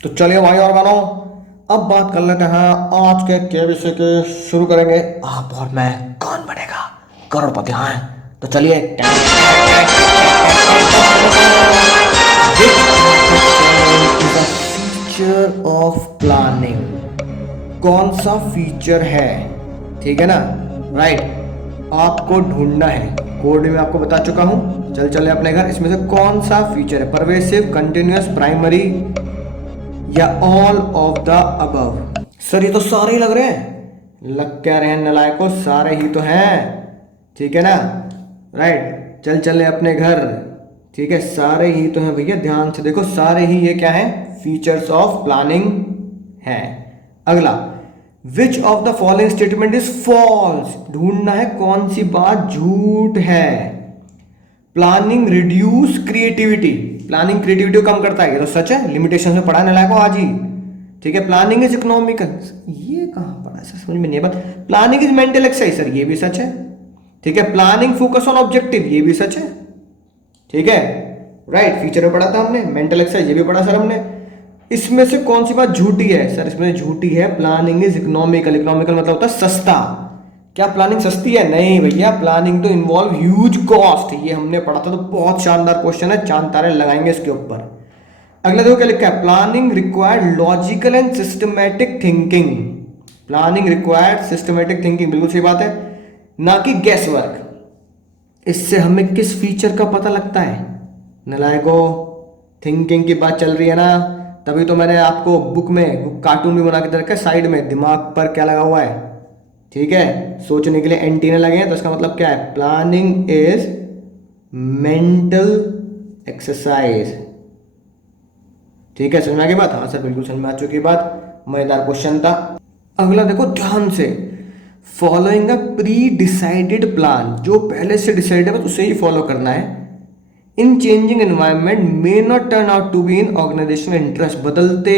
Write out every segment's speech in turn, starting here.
तो चलिए भाई और बनो, अब बात कर लेते हैं आज के विषय के। शुरू करेंगे आप और मैं, कौन बनेगा करोड़पति। हाँ, तो चलिए। फीचर ऑफ प्लानिंग, कौन सा फीचर है, ठीक है ना। राइट, आपको ढूंढना है। कोड में आपको बता चुका हूं, चल चले अपने घर। इसमें से कौन सा फीचर है, परवेसिव, कंटिन्यूअस, प्राइमरी या all of the above. Sir ये तो सारे ही लग रहे हैं। लग क्या रहे हैं नलायकों, सारे ही तो हैं, ठीक है ना। राइट, चल चले अपने घर, ठीक है। सारे ही तो हैं भैया, ध्यान से देखो, सारे ही ये क्या है, फीचर्स ऑफ प्लानिंग है। अगला, which of the following statement is false, ढूंढना है कौन सी बात झूठ है। Planning reduce creativity, planning creativity को कम करता है, ये तो सच है, लिमिटेशन में पढ़ा ना आज ही, ठीक है। प्लानिंग इज इकोनॉमिकल, ये कहां पढ़ा है, समझ में नहीं बात। Planning is mental exercise, sir ये भी सच है, ठीक है। प्लानिंग फोकस ऑन ऑब्जेक्टिव, ये भी सच है, ठीक है। राइट, फीचर में पढ़ा था हमने, मेंटल एक्सरसाइज ये भी पढ़ा सर हमने। इसमें से कौन सी बात झूठी है, सर इसमें झूठी है प्लानिंग इज इकोनॉमिकल। इकोनॉमिकल मतलब होता है सस्ता। क्या प्लानिंग सस्ती है? नहीं भैया, प्लानिंग तो इन्वॉल्व ह्यूज कॉस्ट, ये हमने पढ़ा था, तो बहुत शानदार क्वेश्चन है, चांद तारे लगाएंगे इसके ऊपर। अगला देखो क्या लिखा है, planning required logical and systematic thinking. Planning required systematic thinking, बिल्कुल सही बात है, ना कि गैस वर्क। इससे हमें किस फीचर का पता लगता है नलायको, थिंकिंग की बात चल रही है ना, तभी तो मैंने आपको बुक में कार्टून भी बना के दे रखा है, साइड में दिमाग पर क्या लगा हुआ है, ठीक है, सोचने के लिए एंटीना लगे हैं। तो इसका मतलब क्या है, प्लानिंग इज मेंटल एक्सरसाइज, ठीक है। समझ में आ गई बात? हाँ सर बिल्कुल समझ में आ चुकी बात, मजेदार क्वेश्चन था। अगला देखो ध्यान से, following a pre decided plan, जो पहले से डिसाइड है बस उसे ही फॉलो करना है। In changing environment may not turn out to be in organisational interest, बदलते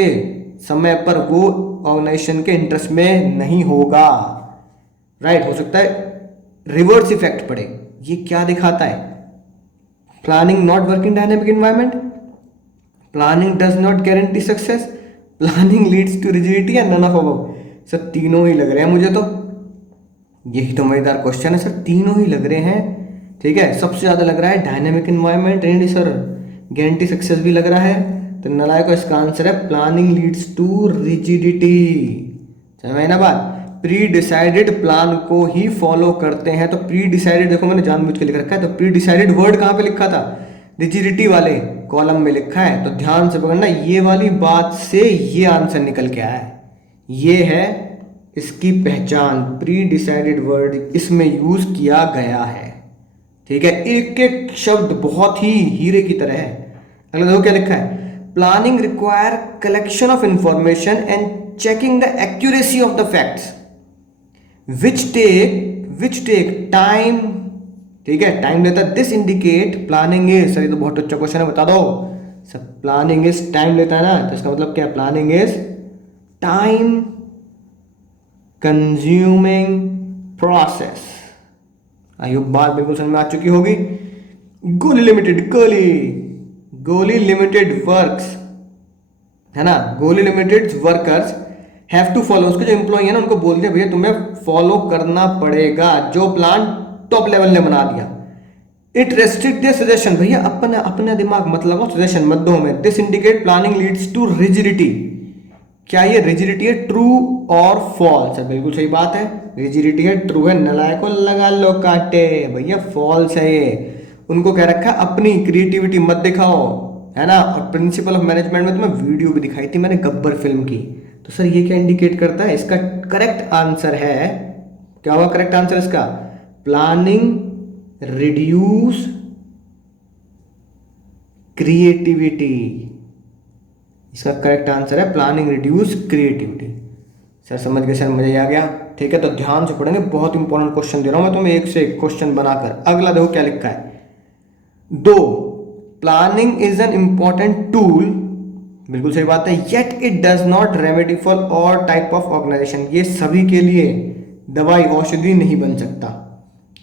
समय पर वो ऑर्गेनाइजेशन के इंटरेस्ट में नहीं होगा। राइट, हो सकता है रिवर्स इफेक्ट पड़े। ये क्या दिखाता है, planning not work in dynamic environment, planning does not guarantee success, planning leads to rigidity या नन ऑफ अबव। सर तीनों ही लग रहे हैं मुझे तो, यही तो मजेदार क्वेश्चन है सर, तीनों ही लग रहे हैं, ठीक है। सबसे ज्यादा लग रहा है dynamic environment and sir guarantee success भी लग रहा है, तो नलायक का इसका आंसर है प्लानिंग लीड्स टू रिजिडिटी। समझ में ना बात, प्री डिसाइडेड प्लान को ही फॉलो करते हैं। तो प्री डिसाइडेड देखो मैंने जानबूझ के लिख रखा है, तो प्री डिसाइडेड वर्ड कहाँ पे लिखा था, रिजिडिटी वाले कॉलम में लिखा है, तो ध्यान से पकड़ना, ये वाली बात से ये आंसर निकल के आया है, ये है इसकी पहचान, प्री डिसाइडेड वर्ड इसमें यूज किया गया है, ठीक है। एक एक शब्द बहुत ही हीरे की तरह है। अगला देखो क्या लिखा है, planning require collection of information and checking the accuracy of the facts which take time, ठीक है, टाइम लेता है। This indicate planning is, sir ये तो बहुत अच्छा क्वेश्चन है, बता दो सर। प्लानिंग इज टाइम लेता है ना, तो इसका मतलब क्या है, planning is time consuming process. I hope बात बिल्कुल समझ में आ चुकी होगी। गोली लिमिटेड वर्क्स, है ना, गोली limited workers have to follow, उसके जो एम्प्लॉय है ना उनको बोल दिया भैया तुम्हें फॉलो करना पड़ेगा जो प्लान टॉप लेवल ने बना दिया। इट रेस्ट्रिक्ट दियर सजेशन, भैया अपना अपना दिमाग मतलब सजेशन मत दो में। This indicate planning leads to rigidity, क्या ये रिजिडिटी है, ट्रू और फॉल्स है? बिल्कुल सही बात है, रिजिडिटी है, ट्रू है। नलायक को लगा लो काटे, भैया फॉल्स है ये। उनको कह रखा है अपनी क्रिएटिविटी मत दिखाओ, है ना। और प्रिंसिपल ऑफ मैनेजमेंट में तुम्हें वीडियो भी दिखाई थी मैंने गब्बर फिल्म की। तो सर ये क्या इंडिकेट करता है, इसका करेक्ट आंसर है, क्या होगा करेक्ट आंसर इसका, प्लानिंग रिड्यूस क्रिएटिविटी। इसका करेक्ट आंसर है प्लानिंग रिड्यूस क्रिएटिविटी। सर समझ गए सर, मजा आ गया, ठीक है। तो ध्यान से पढ़ेंगे, बहुत इंपॉर्टेंट क्वेश्चन दे रहा हूं मैं तुम्हें, एक से एक क्वेश्चन बनाकर। अगला देखो क्या लिखा है, though planning is an important tool, बिल्कुल सही बात है, yet it does not remedy for all type of organisation, ये सभी के लिए दवाई औषधि नहीं बन सकता,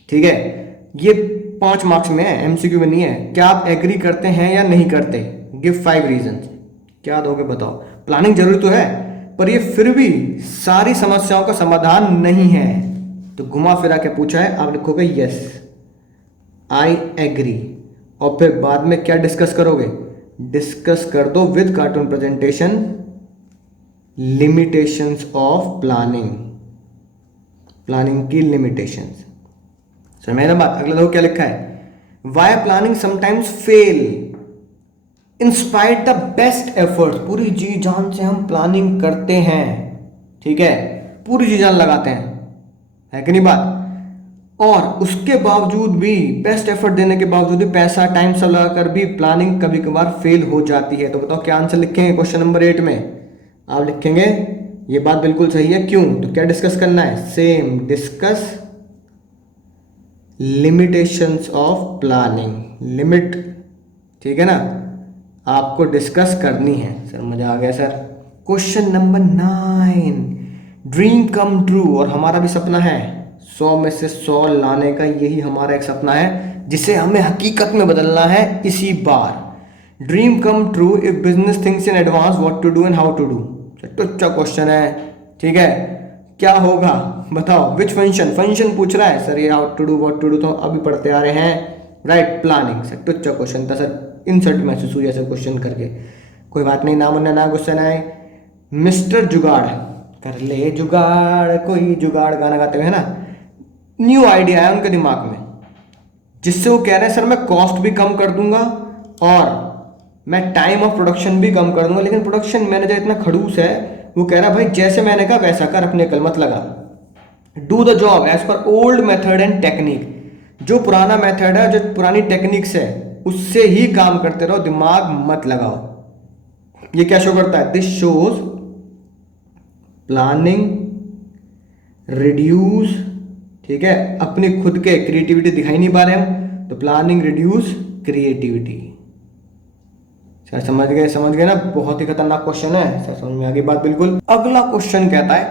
ठीक है। ये 5 मार्क्स में है, एमसीक्यू में नहीं है। क्या आप एग्री करते हैं या नहीं करते, गिव 5 रीजंस। क्या दोगे बताओ। प्लानिंग जरूरी तो है, पर ये फिर भी सारी समस्याओं का समाधान नहीं है। तो घुमा फिरा के पूछा है, आप लिखोगे यस आई एग्री, और फिर बाद में क्या डिस्कस करोगे, डिस्कस कर दो with cartoon presentation limitations of planning, planning की लिमिटेशंस। समझ ना बात। अगला देखो क्या लिखा है, why planning sometimes fail in spite the best effort. पूरी जी जान से हम प्लानिंग करते हैं, ठीक है, पूरी जी जान लगाते हैं, है कि नहीं बात, और उसके बावजूद भी, बेस्ट एफर्ट देने के बावजूद भी, पैसा टाइम सब लगाकर भी प्लानिंग कभी कभार फेल हो जाती है। तो बताओ क्या आंसर लिखेंगे क्वेश्चन नंबर 8 में। आप लिखेंगे ये बात बिल्कुल सही है, क्यों, तो क्या डिस्कस करना है, same discuss limitations of planning, limit, ठीक है ना, आपको डिस्कस करनी है। सर मजा आ गया sir. Question number 9, dream come true, और हमारा भी सपना है 100 में से 100 लाने का, यही हमारा एक सपना है जिसे हमें हकीकत में बदलना है इसी बार। Dream come true if business thinks in advance what to do and how to do. तो अच्छा क्वेश्चन है, ठीक है, क्या होगा बताओ, विच फंक्शन, फंक्शन पूछ रहा है सर, ये how to do what to do तो अभी पढ़ते आ रहे हैं, राइट, प्लानिंग। सर तो अच्छा क्वेश्चन था सर, इंसल्ट महसूस हुई ऐसे क्वेश्चन करके, कोई बात नहीं, ना मुन्ना ना गुस्सा ना आए। मिस्टर जुगाड़, कर ले जुगाड़, कोई जुगाड़ गाना गाते हुए, है ना, न्यू आइडिया है उनके दिमाग में, जिससे वो कह रहे हैं सर मैं कॉस्ट भी कम कर दूंगा और मैं टाइम ऑफ प्रोडक्शन भी कम कर दूंगा। लेकिन प्रोडक्शन मैनेजर इतना खड़ूस है, वो कह रहा है भाई जैसे मैंने कहा वैसा कर, अपने कल मत लगा, do the job as per old method and technique. जो पुराना मेथड है, जो पुरानी टेक्निक्स है, उससे ही काम करते रहो, दिमाग मत लगाओ। ये क्या शो करता है, दिस शोज प्लानिंग रिड्यूस, ठीक है, अपनी खुद के क्रिएटिविटी दिखाई नहीं पा रहे हम, तो प्लानिंग रिड्यूस क्रिएटिविटी। सर समझ गए, समझ गए ना, बहुत ही खतरनाक क्वेश्चन है सर, समझ में आ गई बात बिल्कुल। अगला क्वेश्चन कहता है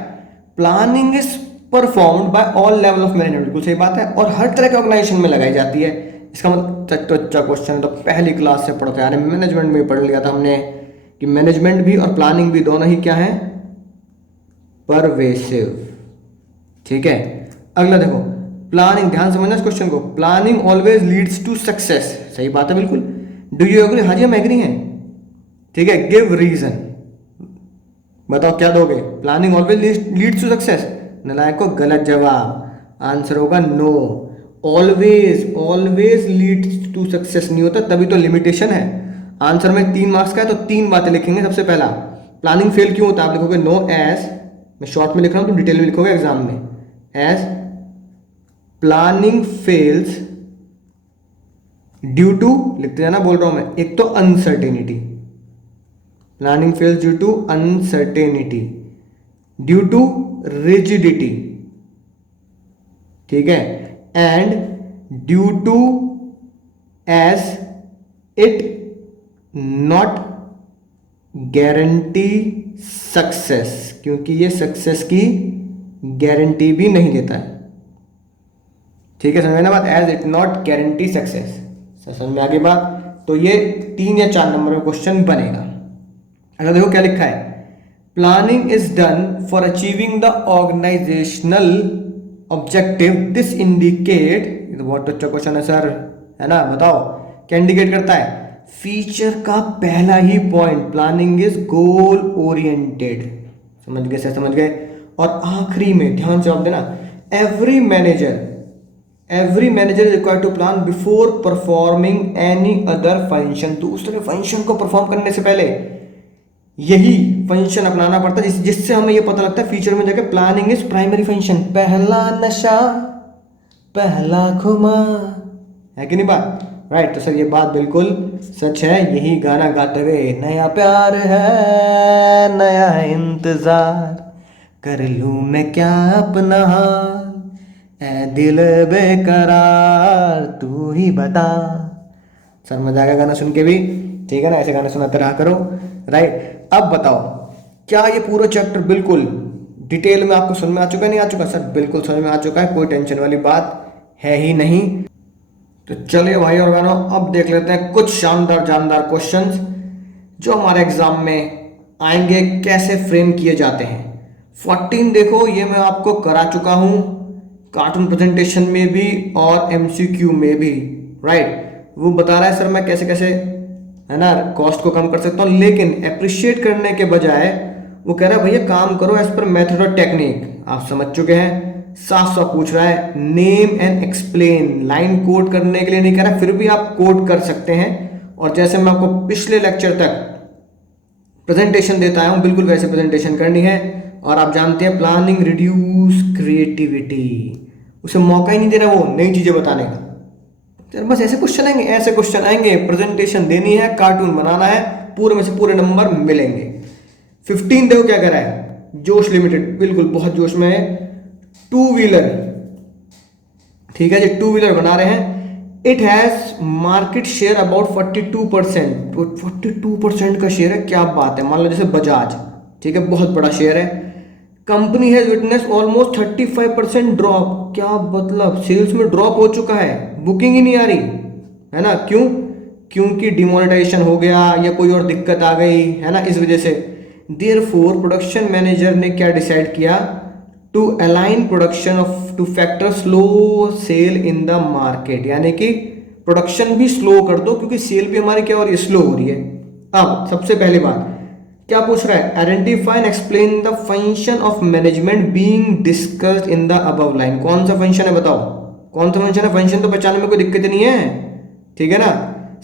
planning is performed by all level of management. बिल्कुल सही बात है, और हर तरह के ऑर्गेनाइजेशन में लगाई जाती है। इसका मतलब तो अच्छा क्वेश्चन है, तो पहली क्लास से पढ़ते आ रहे हैं, मैनेजमेंट में पढ़ लिया था हमने कि मैनेजमेंट भी और प्लानिंग भी दोनों ही क्या है, परवेसिव, ठीक है। अगला देखो, प्लानिंग, ध्यान समझना इस क्वेश्चन को, planning always leads to success. सही बात है बिल्कुल, डू यू एग्री, हाँ जी हम एग्री हैं, ठीक है। गिव रीजन, बताओ क्या दोगे, planning always leads to success, नलायक को गलत जवाब, आंसर होगा no, always, always leads to success नहीं होता, तभी तो लिमिटेशन है। आंसर में 3 मार्क्स का है, तो 3 बातें लिखेंगे। सबसे पहला, प्लानिंग फेल क्यों होता है, आप लिखोगे नो एज, मैं शॉर्ट में लिख रहा हूं, तुम डिटेल में लिखोगे एग्जाम में, as planning fails due to, लिखते जाना, बोल रहा हूं मैं, एक तो uncertainty, planning fails due to uncertainty, due to rigidity, ठीक है, and due to as it not guarantee success, क्योंकि ये सक्सेस की गारंटी भी नहीं देता है, ठीक है, समझना बात, as it not guarantee success. समझ में आ गई बात। तो ये 3 या 4 नंबर में क्वेश्चन बनेगा। अगर देखो क्या लिखा है, planning is done for achieving the organisational objective, this indicate, बहुत अच्छा क्वेश्चन है सर, है ना, बताओ क्या इंडिकेट करता है, फीचर का पहला ही point, planning is goal oriented, समझ गए सर, समझ गए। और आखिरी में ध्यान से आप देना, every manager is required to plan before performing any other function. तो उस तरह फंक्शन को परफॉर्म करने से पहले यही फंक्शन अपनाना पड़ता है, जिससे हमें यह पता लगता है फ्यूचर में जाके प्लानिंग इज प्राइमरी फंक्शन, पहला नशा पहला खुमा, है कि नहीं बात, राइट। तो सर ये बात बिल्कुल सच है, यही गाना गाते हुए, नया प्यार है नया इंतजार, कर लूं मैं क्या अपना हाल, ए दिल बेकरार तू ही बता। सर मजा आएगा गाना सुन के भी, ठीक है ना, ऐसे गाना सुनाते रहा करो, राइट। अब बताओ क्या ये पूरा चैप्टर बिल्कुल डिटेल में आपको समझ में आ चुका है, नहीं आ चुका, सर बिल्कुल समझ में आ चुका है, कोई टेंशन वाली बात है ही नहीं। तो चलिए भाई और बहनों, अब देख लेते हैं कुछ शानदार जानदार क्वेश्चंस, जो हमारे एग्जाम में आएंगे कैसे फ्रेम किए जाते हैं। 14 देखो ये मैं आपको करा चुका हूं कार्टून प्रेजेंटेशन में भी और एमसीक्यू में भी, राइट। वो बता रहा है सर मैं कैसे कैसे है ना कॉस्ट को कम कर सकता हूँ, लेकिन अप्रिशिएट करने के बजाय वो कह रहा है भैया काम करो एज पर मेथड और टेक्निक। आप समझ चुके हैं, साफ साफ पूछ रहा है name and explain. Line code करने के लिए नहीं कह रहा, फिर भी आप कोड कर सकते हैं। और जैसे मैं आपको पिछले लेक्चर तक प्रेजेंटेशन देता आया हूं, बिल्कुल वैसे प्रेजेंटेशन करनी है। और आप जानते हैं प्लानिंग रिड्यूस क्रिएटिविटी, उसे मौका ही नहीं देना वो नई चीजें बताने का। सर बस ऐसे क्वेश्चन आएंगे, ऐसे क्वेश्चन आएंगे, प्रेजेंटेशन देनी है, कार्टून बनाना है, पूरे में से पूरे नंबर मिलेंगे। 15 देखो क्या कर रहा है, जोश लिमिटेड, बिल्कुल बहुत जोश में है। टू व्हीलर, ठीक है जी, टू व्हीलर बना रहे हैं। It has market share about 42%। 42% का शेयर है, क्या बात है। मान लो जैसे बजाज, ठीक है, बहुत बड़ा शेयर है। Company has witness almost 35% drop. क्या मतलब, सेल्स में ड्रॉप हो चुका है, बुकिंग ही नहीं आ रही है ना। क्यों? क्योंकि डिमोनेटाइजेशन हो गया या कोई और दिक्कत आ गई है ना, इस वजह से। देयरफॉर प्रोडक्शन मैनेजर ने क्या डिसाइड किया, to align production of to factor slow sale in the market, यानी कि प्रोडक्शन भी स्लो कर दो क्योंकि सेल भी हमारी क्या हो रही है, स्लो हो रही है। अब सबसे पहली बात क्या पूछ रहा है, identify and explain the function of management being discussed in the above line. कौन सा फंक्शन है बताओ, कौन सा फंक्शन है। फंक्शन तो पहचानने में कोई दिक्कत नहीं है, ठीक है ना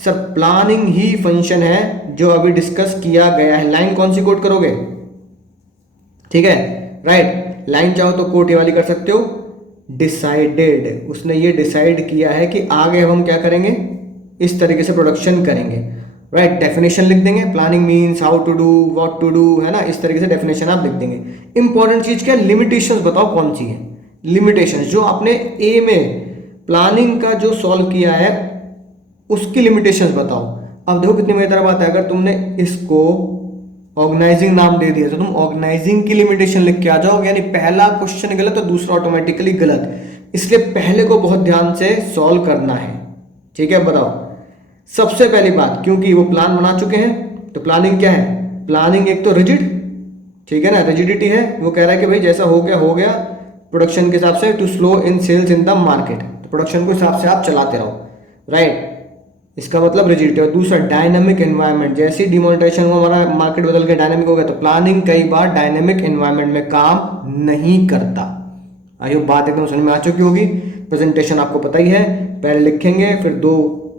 सर। प्लानिंग ही फंक्शन है जो अभी डिस्कस किया गया है। लाइन कौन सी कोट करोगे, ठीक है, राइट। लाइन चाहो तो कोट ये वाली कर सकते हो, डिसाइडेड। उसने ये डिसाइड किया है कि आगे हम क्या करेंगे, इस तरीके से प्रोडक्शन करेंगे, राइट। डेफिनेशन लिख देंगे, planning means how to do, what to do, है ना, इस तरीके से डेफिनेशन आप लिख देंगे। इंपॉर्टेंट चीज क्या है, लिमिटेशंस बताओ कौन सी है। लिमिटेशंस जो आपने ए में प्लानिंग का जो सॉल्व किया है उसकी लिमिटेशंस बताओ। अब देखो कितनी मजेदार बात है, अगर तुमने इसको ऑर्गेनाइजिंग नाम दे दिया तो तुम ऑर्गेनाइजिंग की लिमिटेशन लिख के आ जाओगे, यानी पहला क्वेश्चन गलत तो दूसरा ऑटोमेटिकली गलत। इसलिए पहले को बहुत ध्यान से सॉल्व करना है, ठीक है। बताओ सबसे पहली बात, क्योंकि वो प्लान बना चुके हैं तो प्लानिंग क्या है, प्लानिंग एक तो रिजिड, ठीक है ना, रिजिडिटी है। वो कह रहा है कि भाई जैसा हो गया प्रोडक्शन के हिसाब से, to slow in sales in the market, तो प्रोडक्शन के हिसाब से आप चलाते रहो, राइट। इसका मतलब रिजिडिटी। और दूसरा डायनामिक एनवायरनमेंट, जैसे डिमोनेटाइजेशन हुआ हमारा मार्केट बदल के डायनामिक हो गया, तो प्लानिंग कई बार डायनामिक एनवायरनमेंट में काम नहीं करता। आई होप बात एकदम समझ में आ चुकी होगी। प्रेजेंटेशन आपको पता ही है, पहले लिखेंगे फिर दो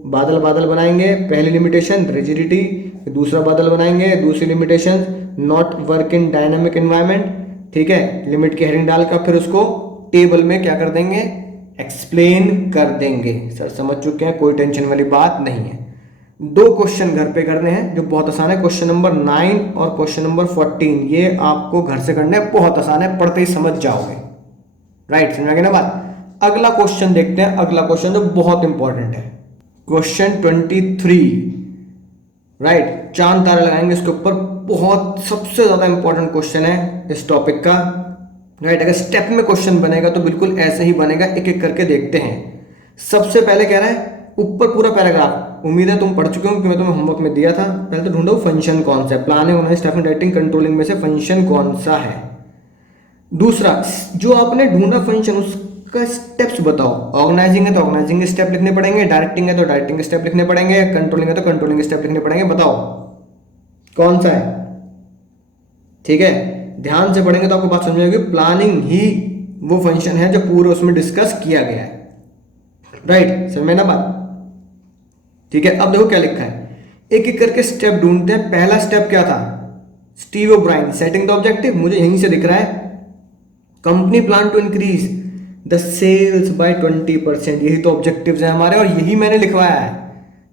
बादल बादल बनाएंगे, पहली लिमिटेशन रिजिडिटी, दूसरा बादल बनाएंगे, दूसरी limitation not work in dynamic environment, ठीक है। लिमिट की हेडिंग डालकर फिर उसको टेबल में क्या कर देंगे, एक्सप्लेन कर देंगे। सर समझ चुके हैं, कोई टेंशन वाली बात नहीं है। दो क्वेश्चन घर पे करने हैं जो बहुत आसान है, क्वेश्चन नंबर 9 और क्वेश्चन नंबर 14। ये आपको घर से करने हैं, बहुत आसान है, पढ़ते ही समझ जाओगे, राइट। समझ आ गया ना बात। अगला क्वेश्चन देखते हैं, अगला क्वेश्चन जो बहुत इंपॉर्टेंट है, क्वेश्चन 23, राइट। चांद तारे लगाएंगे इसके ऊपर, बहुत सबसे ज्यादा इंपॉर्टेंट क्वेश्चन है इस टॉपिक का, राइट। अगर स्टेप में क्वेश्चन बनेगा तो बिल्कुल ऐसे ही बनेगा, एक एक करके देखते हैं। सबसे पहले कह रहा है ऊपर पूरा पैराग्राफ, उम्मीद है तुम पढ़ चुके हो क्योंकि मैं तुम्हें होमवर्क में दिया था। पहले तो ढूंढो फंक्शन कौन सा है, planning, organising, staffing, directing, controlling में से फंक्शन कौन सा है। दूसरा जो आपने ढूंढा फंक्शन उसका स्टेप्स बताओ। ऑर्गेनाइजिंग है तो ऑर्गेनाइजिंग के स्टेप लिखने पड़ेंगे, डायरेक्टिंग है तो डायरेक्टिंग के स्टेप लिखने पड़ेंगे, कंट्रोलिंग है तो कंट्रोलिंग के स्टेप लिखने पड़ेंगे। बताओ कौन सा है, ठीक है। ध्यान से पढ़ेंगे तो आपको बात समझ आएगी। प्लानिंग ही वो फंक्शन है जो पूरे उसमें डिस्कस किया गया है, राइट। समझ में ना बात, ठीक है। अब देखो क्या लिखा है, एक एक करके स्टेप ढूंढते हैं। पहला स्टेप क्या था, Steve O'Brien setting the objective, मुझे यहीं से दिख रहा है। Company plan to increase the sales by 20%, यही तो ऑब्जेक्टिव्स हैं हमारे और यही मैंने लिखवाया है,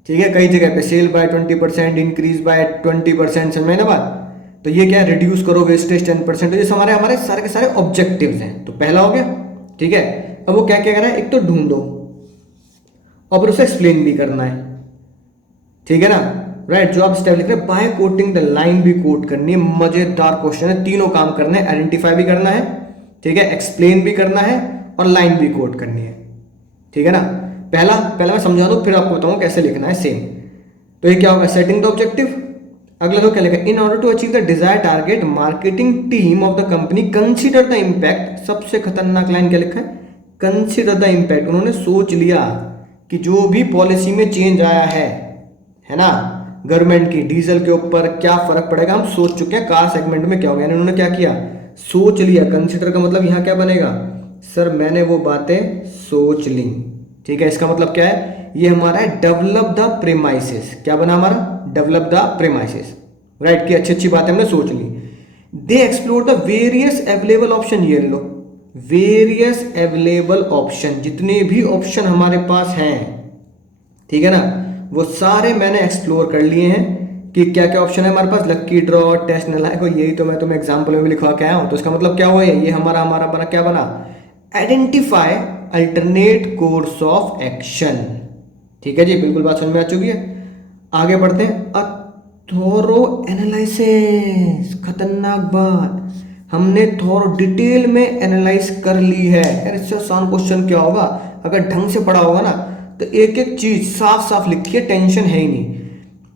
ठीक है। कई जगह पे सेल बाय 20%, इंक्रीज बाय 20%, समझ में ना बात। तो ये क्या है, रिड्यूस करो वेस्टेज 10%, ये हमारे सारे के सारे ऑब्जेक्टिव्स हैं। तो पहला हो गया, ठीक है। अब वो क्या क्या कर रहा है, एक तो ढूंढो और फिर उसे एक्सप्लेन भी करना है, ठीक है ना, राइट। जो आप स्टेप लिख रहे हैं, बाय कोटिंग द लाइन भी कोट करनी है। मजेदार क्वेश्चन है, तीनों काम करने हैं, आइडेंटिफाई भी करना है, ठीक है, एक्सप्लेन भी करना है और लाइन भी कोट करनी है, ठीक है ना। पहला मैं समझा दूं फिर आपको बताऊंगा कैसे लिखना है, सेम। तो ये क्या होगा, सेटिंग द ऑब्जेक्टिव, अगला तो क्या लिखा है, in order to achieve the desire target marketing team of the company consider the impact. सबसे खतरनाक लाइन क्या लिखा है, कंसीडर द इम्पैक्ट। उन्होंने सोच लिया कि जो भी पॉलिसी में चेंज आया है ना, गवर्नमेंट की डीजल के ऊपर क्या फर्क पड़ेगा, हम सोच चुके हैं कार सेगमेंट में क्या होगा। यानी उन्होंने क्या किया, सोच लिया। कंसीडर का मतलब यहाँ क्या बनेगा, सर मैंने वो बातें सोच ली। ठीक है, इसका मतलब क्या है, ये हमारा है डेवलप द प्रेमाइसिस। क्या बना हमारा, डेवलप द प्रेमाइसिस, राइट, कि अच्छी अच्छी बातें हमने सोच ली। They explore the various available option, ये लो वेरियस अवेलेबल ऑप्शन, जितने भी ऑप्शन हमारे पास हैं, ठीक है ना, वो सारे मैंने एक्सप्लोर कर लिए हैं कि क्या क्या ऑप्शन है हमारे पास, लक्की ड्रॉ, टेस्ट नलायक, यही तो मैं तुम्हें एग्जांपल में भी लिखवा के आया हूं। तो इसका मतलब क्या हुआ, ये हमारा हमारा बना, क्या बना, identify alternate course of action. ठीक है जी, बिल्कुल बात समझ में आ चुकी है। आगे बढ़ते हैं, अ थोरो एनालिसिस, खतरनाक बात, हमने थोरो डिटेल में एनालाइज कर ली है। यार इससे आसान क्वेश्चन क्या होगा, अगर ढंग से पढ़ा होगा ना तो एक एक चीज साफ साफ लिखी है, टेंशन है ही नहीं।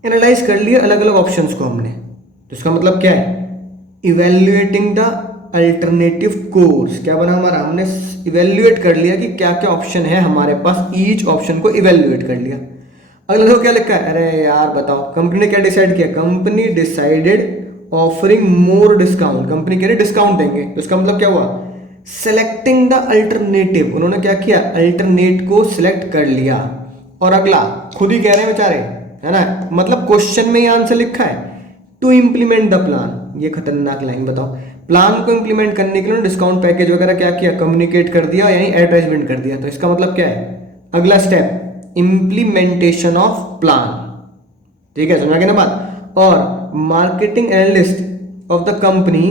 एनालाइज कर लिया अलग अलग ऑप्शंस को हमने, तो इसका मतलब क्या है, इवेल्युएटिंग द अल्टरनेटिव कोर्स। क्या बना हमारा, हमने इवेल्युएट कर लिया कि क्या क्या ऑप्शन है हमारे पास, ईच ऑप्शन को इवेल्युएट कर लिया। अगला तो क्या लिखा है, अरे यार बताओ, कंपनी ने क्या डिसाइड किया, company decided offering more discount. Company कह रही डिस्काउंट देंगे, तो इसका मतलब क्या हुआ, सेलेक्टिंग द अल्टरनेटिव। उन्होंने क्या किया, अल्टरनेट को सिलेक्ट कर लिया। और अगला खुद ही कह रहे हैं बेचारे, है ना, मतलब क्वेश्चन में ही आंसर लिखा है, टू इंप्लीमेंट द प्लान। ये खतरनाक लाइन, बताओ, प्लान को इंप्लीमेंट करने के लिए डिस्काउंट पैकेज वगैरह क्या किया, कम्युनिकेट कर दिया, यानी एडवर्टाइजमेंट कर दिया। तो इसका मतलब क्या है, अगला स्टेप इम्प्लीमेंटेशन ऑफ प्लान। ठीक है, समझ गए ना बात। और marketing analyst of the company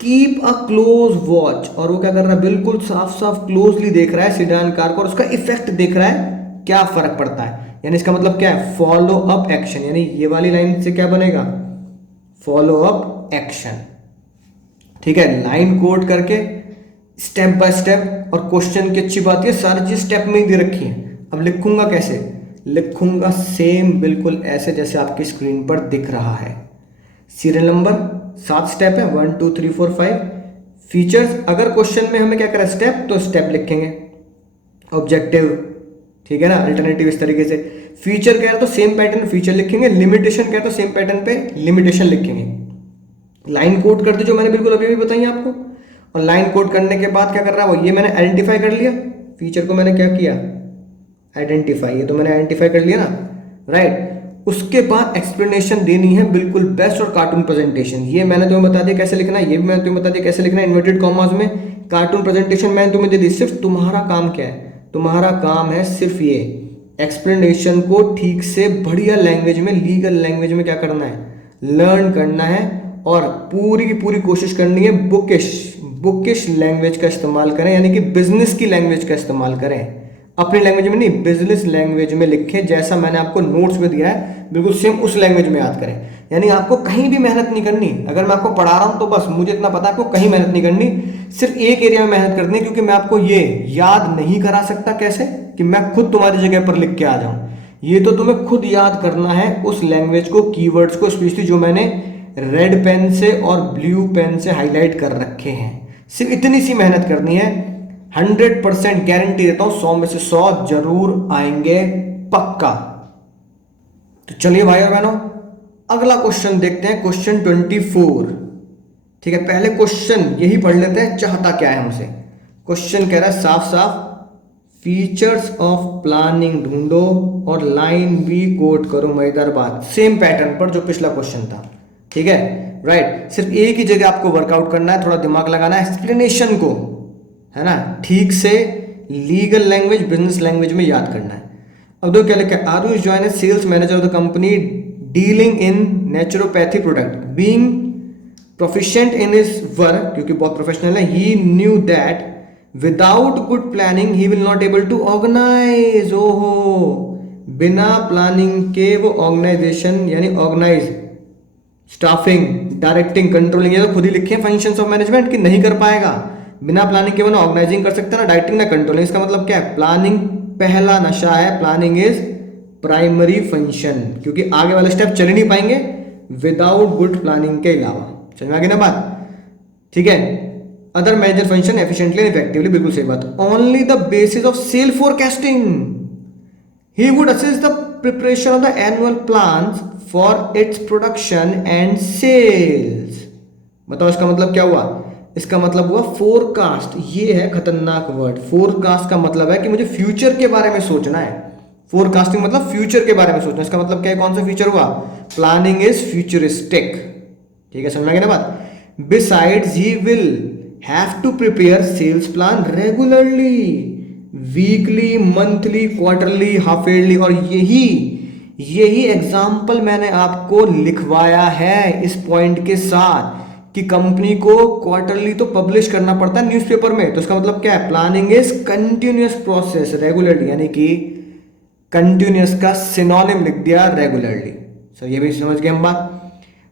keep a close watch, और वो क्या कर रहा है, बिल्कुल साफ साफ क्लोजली देख रहा है सीडान कार को, और उसका इफेक्ट देख रहा है, क्या फर्क पड़ता है। यानी इसका मतलब क्या है, फॉलो अप एक्शन। यानी ये वाली लाइन से क्या बनेगा, फॉलो अप एक्शन। ठीक है, लाइन कोड करके स्टेप बाय स्टेप, और क्वेश्चन की अच्छी बात है सारी चीज स्टेप में ही दे रखी है। अब लिखूंगा कैसे, लिखूंगा सेम बिल्कुल ऐसे जैसे आपकी स्क्रीन पर दिख रहा है। सीरियल नंबर 7 स्टेप है, 1 2 3 4 5 फीचर्स। अगर क्वेश्चन में हमें क्या करा स्टेप, तो स्टेप लिखेंगे। ऑब्जेक्टिव, ठीक है ना, अल्टरनेटिव इस तरीके से। फीचर कह रहा तो सेम पैटर्न फीचर लिखेंगे, लिमिटेशन कह रहा तो सेम पैटर्न पे लिमिटेशन लिखेंगे। लाइन कोड कर दो जो मैंने बिल्कुल अभी भी बताई आपको, और लाइन कोड करने के बाद क्या कर रहा है वो, ये मैंने आइडेंटिफाई कर लिया, फीचर को मैंने क्या किया, आइडेंटिफाई, ये तो मैंने आइडेंटिफाई कर लिया ना, राइट। उसके बाद एक्सप्लेनेशन देनी है बिल्कुल बेस्ट, और कार्टून प्रेजेंटेशन, ये मैंने तुम्हें बता दिया कैसे लिखना है, ये भी मैंने तुम्हें बता दिया कैसे लिखना है, इन्वर्टेड कॉमास में। कार्टून प्रेजेंटेशन मैंने तुम्हें दे दी, सिर्फ तुम्हारा काम क्या है, तुम्हारा काम है सिर्फ ये एक्सप्लेनेशन को ठीक से बढ़िया लैंग्वेज में, लीगल लैंग्वेज में क्या करना है, लर्न करना है, और पूरी की पूरी कोशिश करनी है बुकिश लैंग्वेज का इस्तेमाल करें, यानी कि बिजनेस की लैंग्वेज का इस्तेमाल करें, अपनी लैंग्वेज में नहीं, बिजनेस लैंग्वेज में लिखें, जैसा मैंने आपको नोट्स में दिया है बिल्कुल सेम उस लैंग्वेज में याद करें। यानी आपको कहीं भी मेहनत नहीं करनी, अगर मैं आपको पढ़ा रहा हूं तो बस मुझे इतना पता है आपको कहीं मेहनत नहीं करनी, सिर्फ एक एरिया में मेहनत करनी है, क्योंकि मैं आपको ये याद नहीं करा सकता कैसे, कि मैं खुद तुम्हारी जगह पर लिख के आ जाऊं। ये तो तुम्हें खुद याद करना है उस लैंग्वेज को, कीवर्ड्स को, स्पेशली जो मैंने रेड पेन से और ब्लू पेन से हाईलाइट कर रखे हैं। सिर्फ इतनी सी मेहनत करनी है, 100% गारंटी देता हूं, 100 में से 100 जरूर आएंगे, पक्का। तो चलिए भाई और बहनों, अगला क्वेश्चन देखते हैं, क्वेश्चन 24। ठीक है, पहले क्वेश्चन यही पढ़ लेते हैं, चाहता क्या है हमसे। क्वेश्चन कह रहा है साफ साफ, फीचर्स ऑफ प्लानिंग ढूंढो और लाइन भी कोड करो। मजेदार बात, सेम पैटर्न पर जो पिछला क्वेश्चन था। ठीक है, राइट, सिर्फ एक ही जगह आपको वर्कआउट करना है, थोड़ा दिमाग लगाना है, एक्सप्लेनेशन को, है ना, ठीक से लीगल लैंग्वेज, बिजनेस लैंग्वेज में याद करना है। अब दो क्या लिखा है, Aarush join as sales manager of the company dealing in naturopathy product, being proficient in his work, क्योंकि बहुत प्रोफेशनल है, he knew that without good planning he will not able to organise. ओहो, बिना प्लानिंग के वो ऑर्गेनाइजेशन, यानी organise, staffing, directing, controlling, ये तो खुद ही लिखे हैं फंक्शंस ऑफ मैनेजमेंट, कि नहीं कर पाएगा बिना प्लानिंग के, वो ना ऑर्गेनाइजिंग कर सकता ना डायरेक्टिंग ना कंट्रोलिंग। इसका मतलब क्या है, प्लानिंग पहला नशा है, प्लानिंग इज प्राइमरी फंक्शन, क्योंकि आगे वाले स्टेप चल ही नहीं पाएंगे विदाउट गुड प्लानिंग के अलावा। समझ में आ गई ना बात? ठीक है। Other major function efficiently and effectively, बिल्कुल सही बात। Only the basis of sale forecasting he would assist the preparation of the annual plans for its production and sales. बताओ इसका मतलब क्या हुआ? इसका मतलब हुआ फोरकास्ट। ये है खतरनाक वर्ड। फोरकास्ट का मतलब है कि मुझे फ्यूचर के बारे में सोचना है। फोरकास्टिंग मतलब फ्यूचर के बारे में सोचना। इसका मतलब क्या है? कौन सा फ्यूचर हुआ? Planning is futuristic. ठीक है, समझ में आ गया ना बात? Besides he will have to prepare sales plan regularly, weekly, monthly, quarterly, half yearly. और यही एग्जाम्पल मैंने आपको लिखवाया है इस पॉइंट के साथ कि कंपनी को क्वार्टरली तो पब्लिश करना पड़ता है न्यूज़पेपर में। तो इसका मतलब क्या है? Planning is continuous process, regularly, यानी कि कंटिन्यूअस का सिनोनिम लिख दिया रेगुलरली। सर ये भी समझ गए हम बात।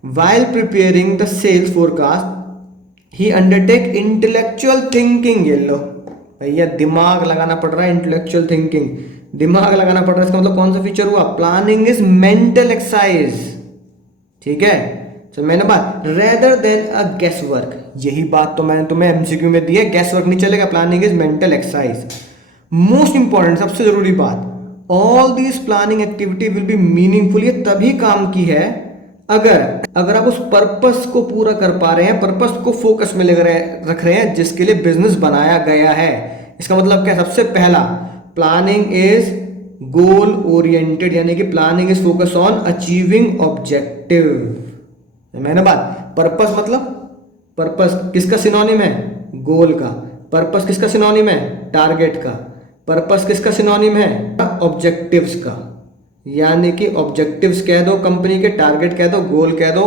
While preparing the sales forecast he undertake intellectual thinking. ये लो भैया, दिमाग लगाना पड़ रहा है। इंटेलेक्चुअल थिंकिंग, दिमाग लगाना पड़ रहा है। इसका मतलब कौन सा फीचर हुआ? Planning is mental exercise. ठीक है, तो मैंने बात rather than a guess work. यही बात तो मैंने तुम्हें एमसीक्यू में दी है। गेस वर्क नहीं चलेगा, planning is mental exercise. Most important, सबसे जरूरी बात, all these planning activity will be meaningful. ये तभी काम की है अगर आप उस पर्पस को पूरा कर पा रहे हैं, पर्पस को फोकस में रख रहे हैं जिसके लिए बिजनेस बनाया गया है। इसका मतलब क्या? सबसे पहला, प्लानिंग इज गोल ओरिएंटेड, यानी कि planning is focus on achieving objective. मैंने बात, पर्पस मतलब, पर्पस किसका सिनोनिम है? गोल का। पर्पस किसका सिनोनिम है? टारगेट का। पर्पस किसका सिनोनिम है? ऑब्जेक्टिव्स का। यानी कि ऑब्जेक्टिव्स कह दो कंपनी के, टारगेट कह दो, गोल कह दो,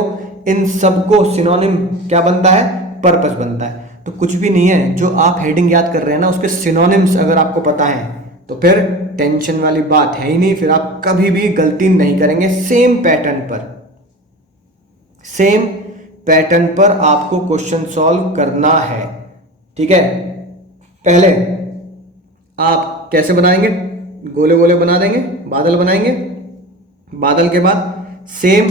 इन सबको सिनोनिम क्या बनता है? पर्पस बनता है। तो कुछ भी नहीं है, जो आप हेडिंग याद कर रहे हैं ना, उसके सिनोनिम्स अगर आपको पता है तो फिर टेंशन वाली बात है ही नहीं। फिर आप कभी भी गलती नहीं करेंगे। सेम पैटर्न पर आपको क्वेश्चन सॉल्व करना है। ठीक है, पहले आप कैसे बनाएंगे? गोले गोले बना देंगे, बादल बनाएंगे। बादल के बाद सेम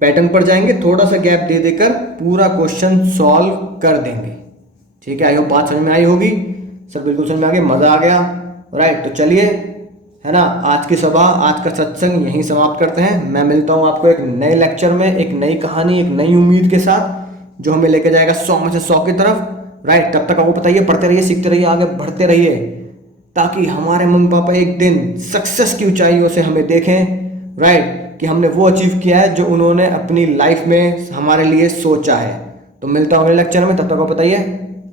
पैटर्न पर जाएंगे, थोड़ा सा गैप दे देकर पूरा क्वेश्चन सॉल्व कर देंगे। ठीक है, आई होप बात समझ में आई होगी। सब बिल्कुल समझ में आ गया, मजा आ गया। राइट, तो चलिए, है ना, आज की सभा, आज का सत्संग यहीं समाप्त करते हैं। मैं मिलता हूं आपको एक नए लेक्चर में, एक नई कहानी, एक नई उम्मीद के साथ, जो हमें लेके जाएगा 100 में से 100 की तरफ। राइट, तब तक आपको बताइए, पढ़ते रहिए, सीखते रहिए, आगे बढ़ते रहिए, ताकि हमारे मम्मी पापा एक दिन सक्सेस की ऊंचाइयों से हमें देखें। राइट, कि हमने वो अचीव किया है जो उन्होंने अपनी लाइफ में हमारे लिए सोचा है। तो मिलता हूँ अगले लेक्चर में, तब तक आप बताइए,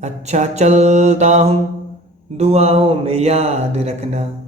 अच्छा चलता हूँ, दुआओं में याद रखना।